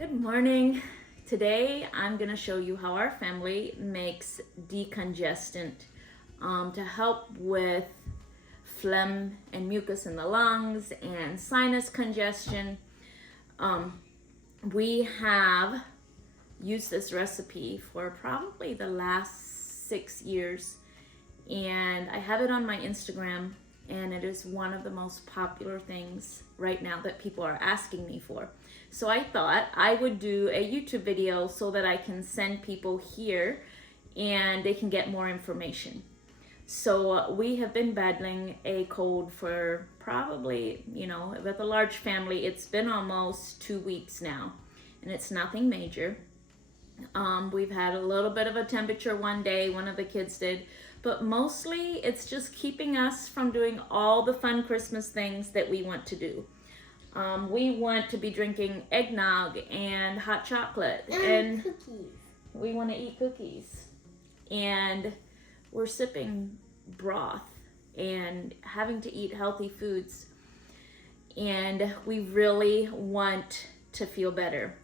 Good morning. Today I'm going to show you how our family makes decongestant to help with phlegm and mucus in the lungs and sinus congestion. We have used this recipe for probably the last 6 years, and I have it on my Instagram, and it is one of the most popular things right now that people are asking me for. So I thought I would do a YouTube video so that I can send people here and they can get more information. So we have been battling a cold for probably, with a large family, it's been almost 2 weeks now, and it's nothing major. We've had a little bit of a temperature one day, one of the kids did, but mostly it's just keeping us from doing all the fun Christmas things that we want to do. We want to be drinking eggnog and hot chocolate and cookies. We want to eat cookies, and we're sipping broth and having to eat healthy foods, and we really want to feel better.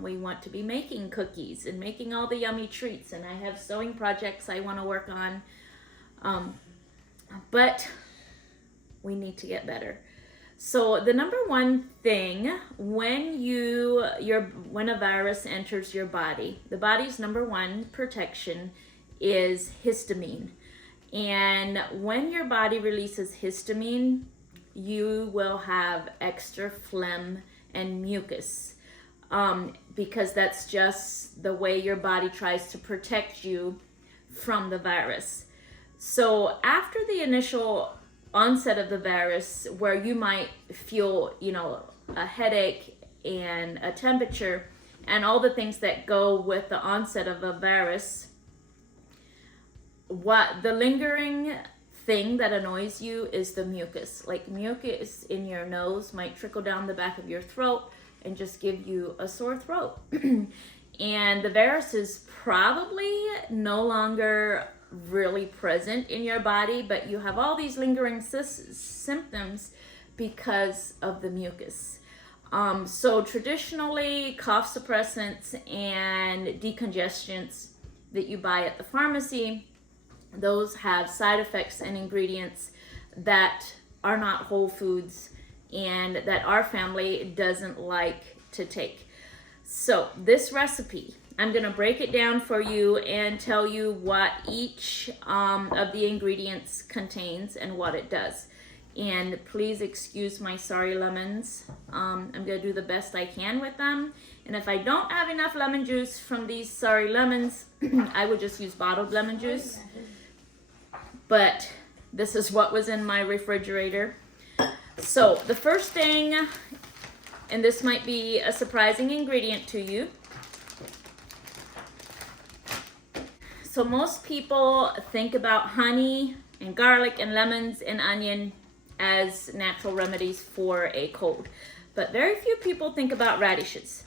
We want to be making cookies and making all the yummy treats, and I have sewing projects I want to work on, but we need to get better. So the number one thing when a virus enters your body, the body's number one protection is histamine. And when your body releases histamine, you will have extra phlegm and mucus, because that's just the way your body tries to protect you from the virus. So after the initial onset of the virus, where you might feel, a headache and a temperature and all the things that go with the onset of a virus, what the lingering thing that annoys you is the mucus. Like mucus in your nose might trickle down the back of your throat and just give you a sore throat. And the virus is probably no longer really present in your body, but you have all these lingering symptoms because of the mucus. So traditionally, cough suppressants and decongestants that you buy at the pharmacy, those have side effects and ingredients that are not whole foods and that our family doesn't like to take. So this recipe, I'm going to break it down for you and tell you what each of the ingredients contains and what it does. And please excuse my sorry lemons. I'm going to do the best I can with them. And if I don't have enough lemon juice from these sorry lemons, I would just use bottled lemon juice. But this is what was in my refrigerator. So the first thing, and this might be a surprising ingredient to you. So most people think about honey and garlic and lemons and onion as natural remedies for a cold, but very few people think about radishes.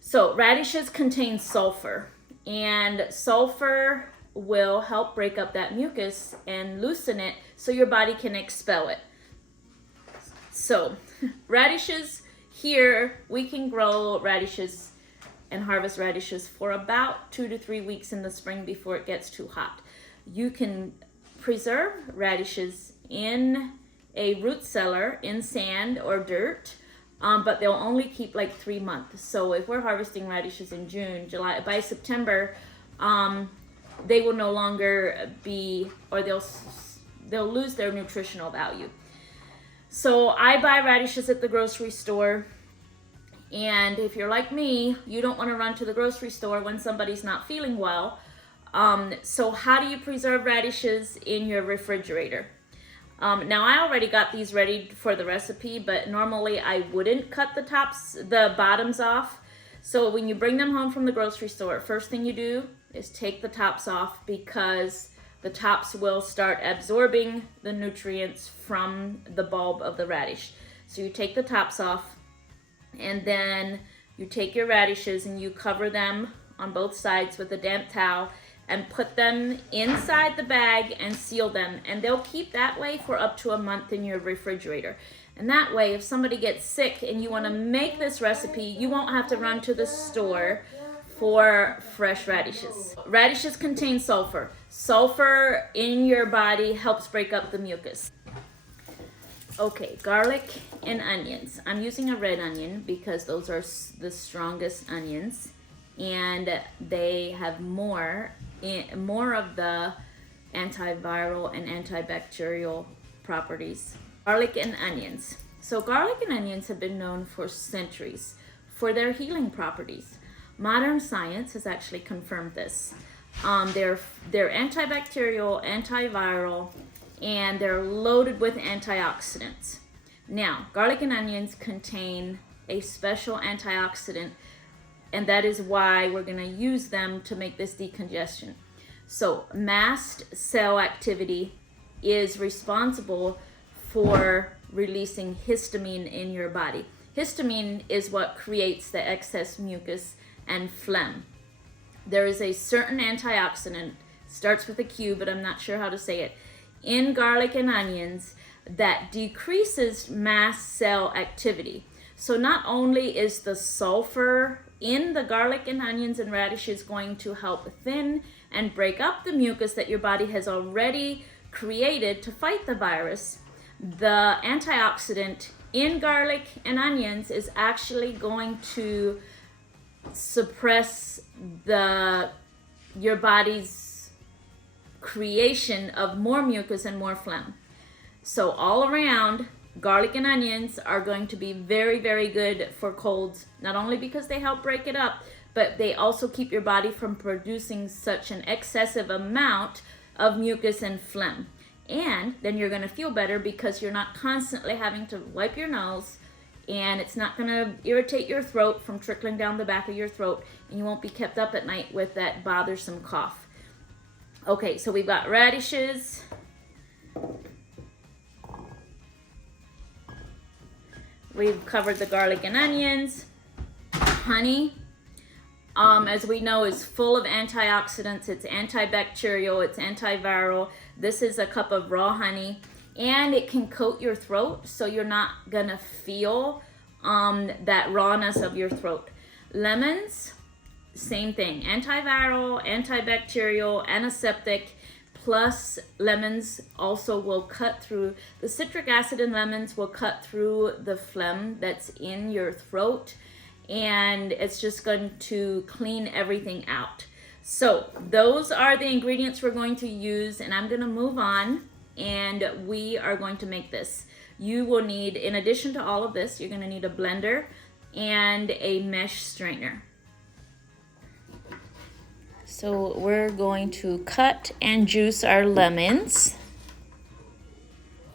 So radishes contain sulfur, and sulfur will help break up that mucus and loosen it so your body can expel it. So radishes, here we can grow radishes and harvest radishes for about 2 to 3 weeks in the spring before it gets too hot. You can preserve radishes in a root cellar in sand or dirt, but they'll only keep like 3 months. So if we're harvesting radishes in June, July, by September, they will no longer be, or they'll lose their nutritional value. So I buy radishes at the grocery store. And if you're like me, you don't want to run to the grocery store when somebody's not feeling well. So how do you preserve radishes in your refrigerator? Now I already got these ready for the recipe, but normally I wouldn't cut the bottoms off. So when you bring them home from the grocery store, first thing you do is take the tops off, because the tops will start absorbing the nutrients from the bulb of the radish. So you take the tops off, and then you take your radishes and you cover them on both sides with a damp towel and put them inside the bag and seal them. And they'll keep that way for up to a month in your refrigerator. And that way, if somebody gets sick and you want to make this recipe, you won't have to run to the store for fresh radishes. Radishes contain sulfur. Sulfur in your body helps break up the mucus. Okay, garlic and onions. I'm using a red onion because those are the strongest onions, and they have more of the antiviral and antibacterial properties. Garlic and onions. So garlic and onions have been known for centuries for their healing properties. Modern science has actually confirmed this. They're antibacterial, antiviral, and they're loaded with antioxidants. Now, garlic and onions contain a special antioxidant, and that is why we're going to use them to make this decongestion. So mast cell activity is responsible for releasing histamine in your body. Histamine is what creates the excess mucus and phlegm. There is a certain antioxidant, starts with a Q, but I'm not sure how to say it, in garlic and onions that decreases mast cell activity. So not only is the sulfur in the garlic and onions and radishes going to help thin and break up the mucus that your body has already created to fight the virus, the antioxidant in garlic and onions is actually going to suppress your body's creation of more mucus and more phlegm. So all around, garlic and onions are going to be very, very good for colds, not only because they help break it up, but they also keep your body from producing such an excessive amount of mucus and phlegm. And then you're going to feel better because you're not constantly having to wipe your nose, and it's not going to irritate your throat from trickling down the back of your throat, and you won't be kept up at night with that bothersome cough. Okay, so we've got radishes. We've covered the garlic and onions. Honey, as we know, is full of antioxidants. It's antibacterial, it's antiviral. This is a cup of raw honey, and it can coat your throat, so you're not gonna feel that rawness of your throat. Lemons, same thing, antiviral, antibacterial, antiseptic, plus lemons also will cut through, the citric acid in lemons will cut through the phlegm that's in your throat, and it's just going to clean everything out. So those are the ingredients we're going to use, and I'm going to move on, and we are going to make this. You will need, in addition to all of this, you're going to need a blender and a mesh strainer. So we're going to cut and juice our lemons.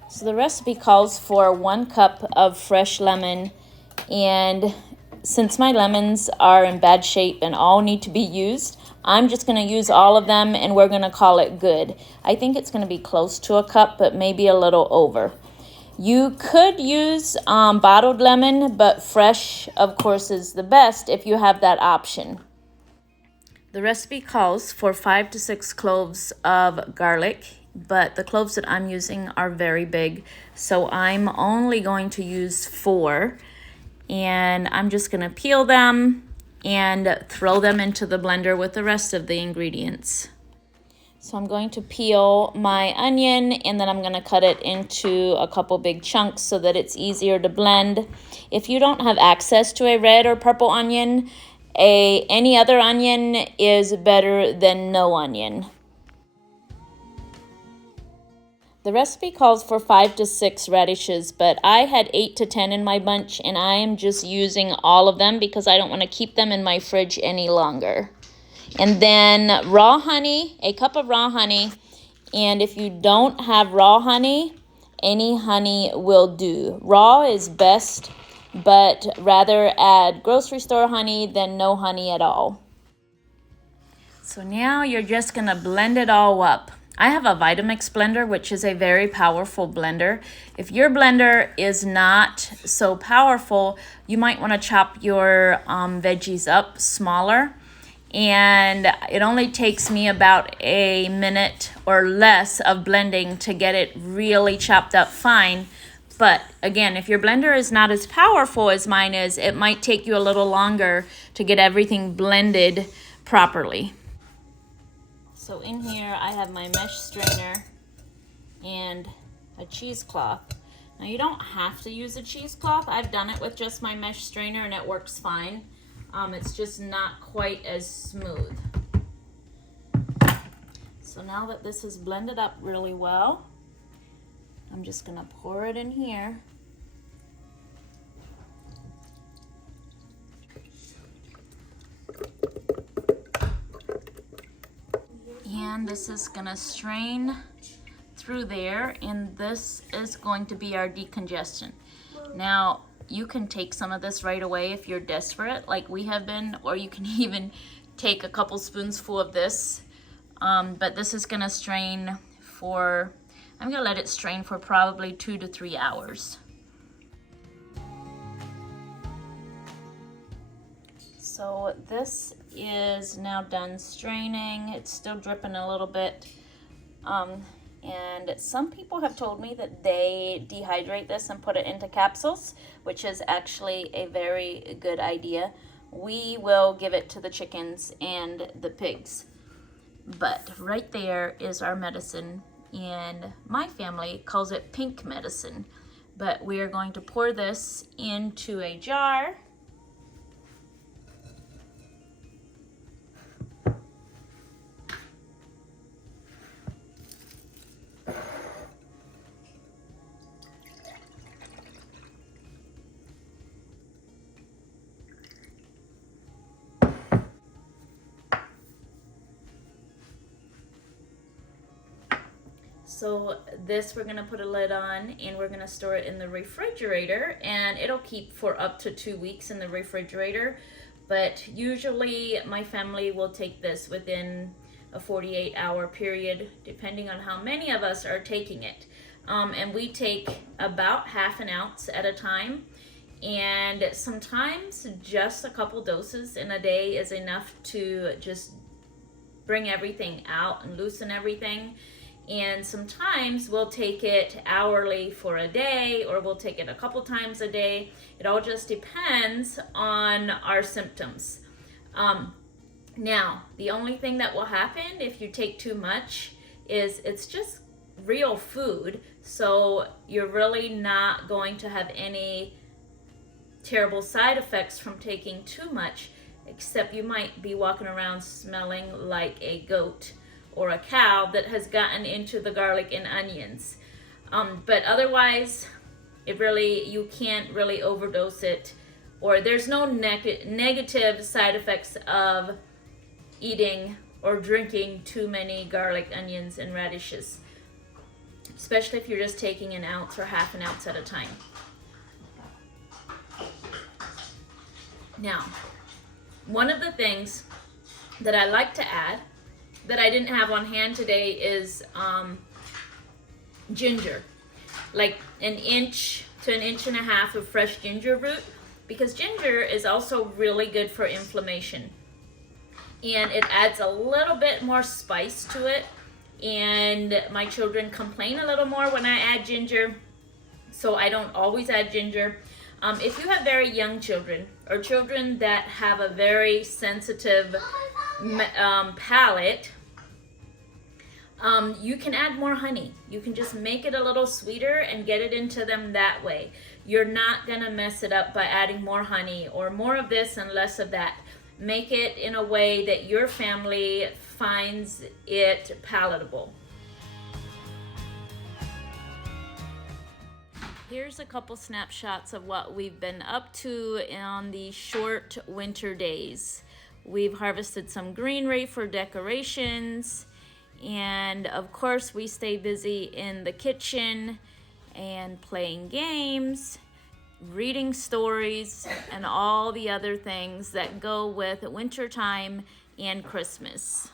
So the recipe calls for 1 cup of fresh lemon, and since my lemons are in bad shape and all need to be used, I'm just going to use all of them, and we're going to call it good. I think it's going to be close to a cup, but maybe a little over. You could use bottled lemon, but fresh, of course, is the best if you have that option. The recipe calls for 5 to 6 cloves of garlic, but the cloves that I'm using are very big, so I'm only going to use 4. And I'm just going to peel them and throw them into the blender with the rest of the ingredients. So I'm going to peel my onion, and then I'm going to cut it into a couple big chunks so that it's easier to blend. If you don't have access to a red or purple onion, any other onion is better than no onion. The recipe calls for 5 to 6 radishes, but I had 8 to 10 in my bunch, and I am just using all of them because I don't want to keep them in my fridge any longer. And then raw honey, a cup of raw honey, and if you don't have raw honey, any honey will do. Raw is best, but rather add grocery store honey than no honey at all. So now you're just going to blend it all up. I have a Vitamix blender, which is a very powerful blender. If your blender is not so powerful, you might want to chop your veggies up smaller. And it only takes me about a minute or less of blending to get it really chopped up fine But again, if your blender is not as powerful as mine is, it might take you a little longer to get everything blended properly. So in here I have my mesh strainer and a cheesecloth. Now you don't have to use a cheesecloth. I've done it with just my mesh strainer and it works fine. It's just not quite as smooth. So now that this is blended up really well, I'm just gonna pour it in here. And this is gonna strain through there, and this is going to be our decongestant. Now, you can take some of this right away if you're desperate, like we have been, or you can even take a couple spoonsful of this. But this is gonna strain for, I'm gonna let it strain for probably 2 to 3 hours. So this is now done straining. It's still dripping a little bit. And some people have told me that they dehydrate this and put it into capsules, which is actually a very good idea. We will give it to the chickens and the pigs. But right there is our medicine, and my family calls it pink medicine. But we are going to pour this into a jar. So this we're gonna put a lid on, and we're gonna store it in the refrigerator, and it'll keep for up to 2 weeks in the refrigerator. But usually my family will take this within a 48-hour period, depending on how many of us are taking it. And we take about ½ an ounce at a time. And sometimes just a couple doses in a day is enough to just bring everything out and loosen everything. And sometimes we'll take it hourly for a day, or we'll take it a couple times a day. It all just depends on our symptoms. Now, the only thing that will happen if you take too much is it's just real food. So you're really not going to have any terrible side effects from taking too much, except you might be walking around smelling like a goat or a cow that has gotten into the garlic and onions. But otherwise, you can't really overdose it, or there's no negative side effects of eating or drinking too many garlic, onions, and radishes, especially if you're just taking an ounce or ½ an ounce at a time. Now, one of the things that I like to add that I didn't have on hand today is ginger, like 1 inch to 1.5 inches of fresh ginger root, because ginger is also really good for inflammation, and it adds a little bit more spice to it. And my children complain a little more when I add ginger, so I don't always add ginger. If you have very young children, or children that have a very sensitive palate, you can add more honey. You can just make it a little sweeter and get it into them that way. You're not gonna mess it up by adding more honey or more of this and less of that. Make it in a way that your family finds it palatable. Here's a couple snapshots of what we've been up to on these short winter days. We've harvested some greenery for decorations, and of course we stay busy in the kitchen and playing games, reading stories, and all the other things that go with wintertime and Christmas.